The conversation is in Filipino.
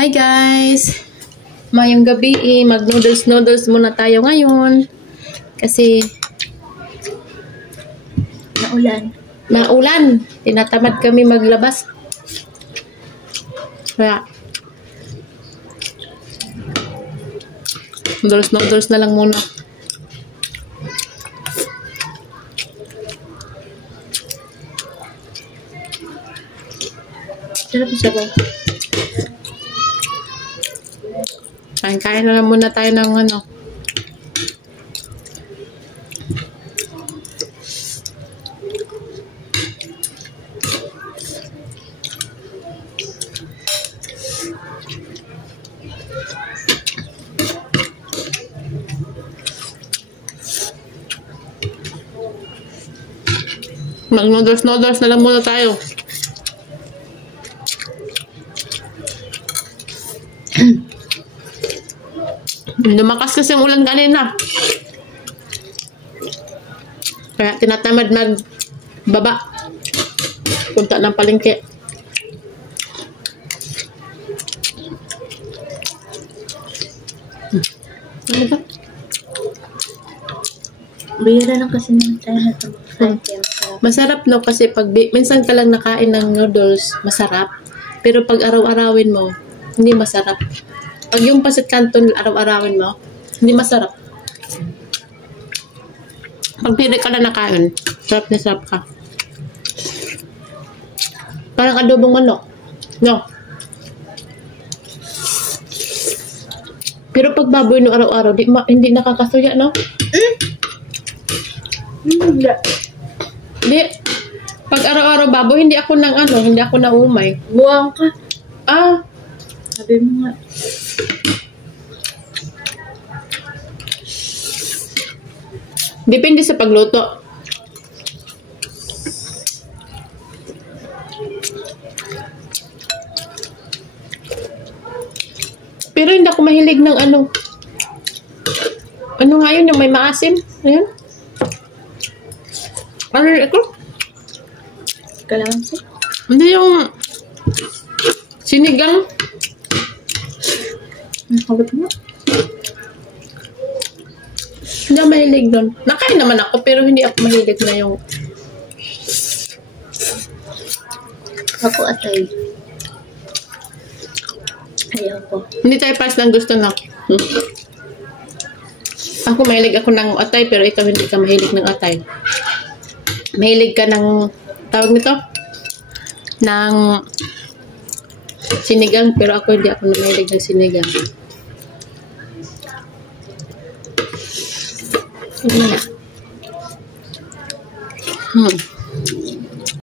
Hi guys! Mayong gabi mag-noodles muna tayo ngayon. Kasi maulan. Tinatamad kami maglabas. Kaya noodles na lang muna. Sarap siya ba? Kain na lang muna tayo ng ano. Mag-noodles na lang muna tayo. Lumakas kasi yung ulan kanina. Kaya tinatamad magbaba. Punta ng palengke. Ano ba? Bihira lang kasi naman tayo na ito. Masarap no kasi pag minsan ka lang nakain ng noodles, masarap. Pero pag araw-arawin mo, hindi masarap. Pag yung pasit canton araw-arawin mo, hindi masarap. Pag pili ka na nakain, sarap na sarap ka. Parang adobong manok. No? Pero pag baboy no araw-araw, hindi nakakasuya, no? Hindi. Di. Pag araw-araw baboy, hindi ako naumay. Buwang ka. Ah. Sabi mo nga. Depende sa pagluto. Pero hindi ako mahilig ng ano. Ano nga yun? Yung may maasim? Ayan. Ano ito? Kalamansi? Hindi yung sinigang. Nakabot mo? Hindi ako mahilig doon. Nakain naman ako, pero hindi ako mahilig na yung... Ako atay. Ayaw ko. Hindi tayo pas lang gusto na. Ako mahilig ako ng atay, pero ikaw hindi ka mahilig ng atay. Mahilig ka ng... Tawag nito? Ng... sinigang, pero ako hindi ako mahilig ng sinigang. Sige na.